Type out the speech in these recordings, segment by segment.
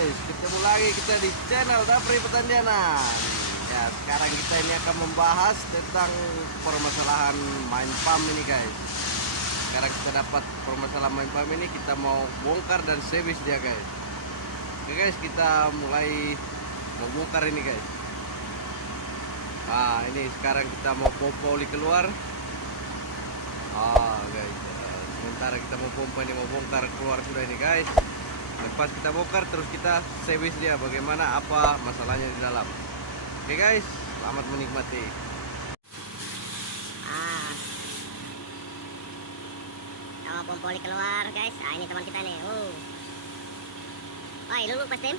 guys, ketemu lagi kita di channel Dapri Petandianan. Ya, sekarang kita ini akan membahas tentang permasalahan main pump ini guys. Sekarang kita dapat permasalahan main pump ini, kita mau bongkar dan servis dia guys. Oke guys, kita mulai mau bongkar ini guys. Nah ini sekarang kita mau pompa oli keluar. Guys, sementara kita mau pompa ini, mau bongkar keluar sudah ini guys. Lepas kita bongkar terus kita servis dia, bagaimana apa masalahnya di dalam. Oke guys, selamat menikmati. Kita mau pompa oli keluar guys. Ini teman kita nih. Wah, lulu pas tim.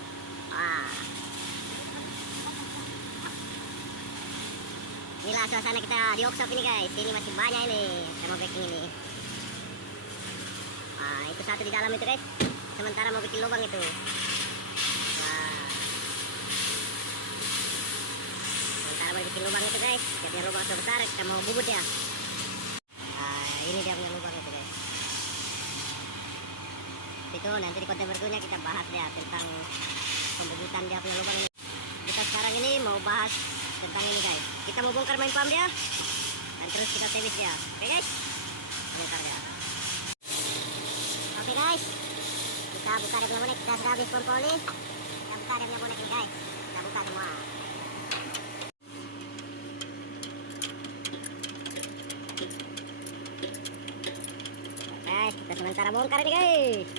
Inilah suasana kita di workshop ini guys. Ini masih banyak ini saya mau packing ini. Itu satu di dalam itu guys. Sementara mau bikin lubang itu. Sementara mau bikin lubang itu guys. Dia punya lubang sebesar, kita mau bubut dia. Ini dia punya lubang itu guys. Itu nanti di konten berikutnya kita bahas dia tentang pembubutan dia punya lubang ini. Kita sekarang ini mau bahas tentang ini guys. Kita mau bongkar main pump dia dan terus kita servis dia. Oke guys, bongkar dia. Oke guys, kita buka dia punya bonek. Kita sudah habis pompa oli, kita buka dia punya bonek ini guys. Kita buka semua. Guys, kita sementara bongkar ini guys.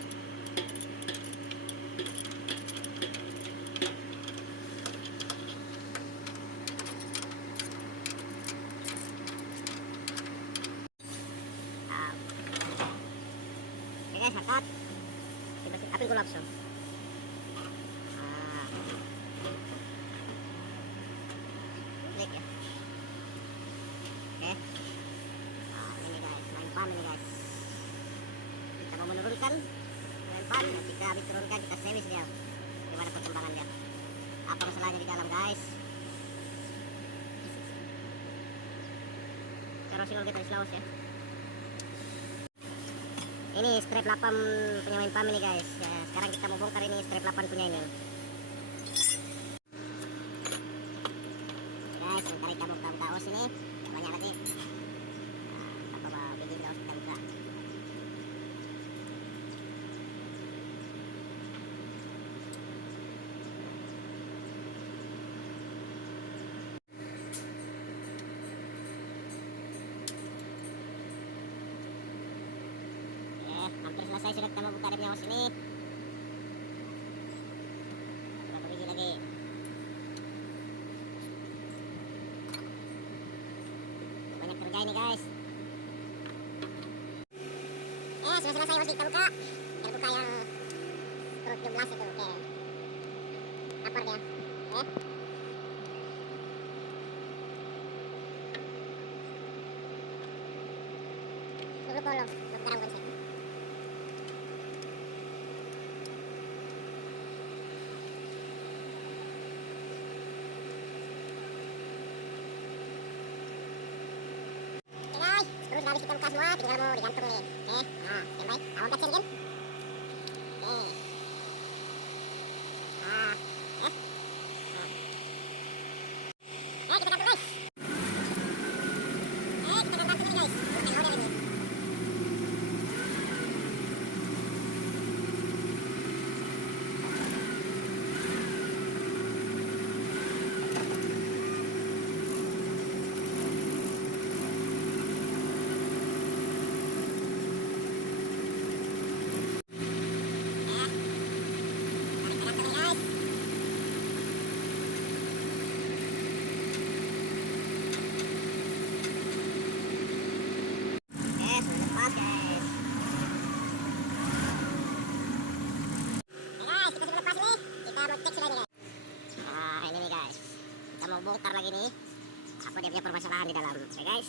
Guys, angkat. Apiin ko langsung. Klik ya. Oke. Ini guys, main pump ini guys. Kita mau menurunkan main pump. Ketika habis turunkan kita servis dia. Gimana perkembangan dia? Apa masalahnya di dalam guys? Terus kita di ya. Ini strap 8 punya main pump ini guys. Ya, sekarang kita mau bongkar ini strap 8 punya ini. Guys, sebentar kita buka os ini. Banyak lagi. Apa bikin os kita buka. Hampir selesai sudah, kita mau buka dia os ini. Berapa biji lagi? Banyak kerja ini guys. Sudah selesai os kita buka. Kita buka yang perut 17 itu. Oke. Lapar dia. Dulu kolong, sekarang konsep. Terus habis kita buka semua, tinggal mau digantung nih. Oke, standby. Awang kacang kan? Oke. Kita gantung guys. Kita gantung ini guys. Bukan order ini. Ini nih guys, kita mau bongkar lagi nih apa dia punya permasalahan di dalam. Oke guys,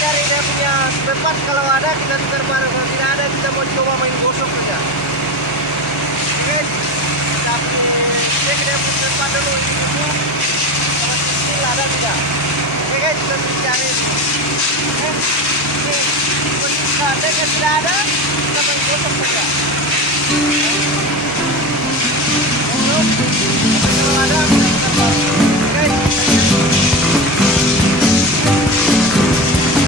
cari dia punya spare part. Kalau ada kita tukar bareng, kalau tidak ada kita mau coba main gosok saja. Oke, tapi cek dia punya spare part dulu ini dulu. Kalau kecil ada tidak? Oke guys, kita cari. Oke, posisi ada yang tidak ada, kita main gosok saja. Kalau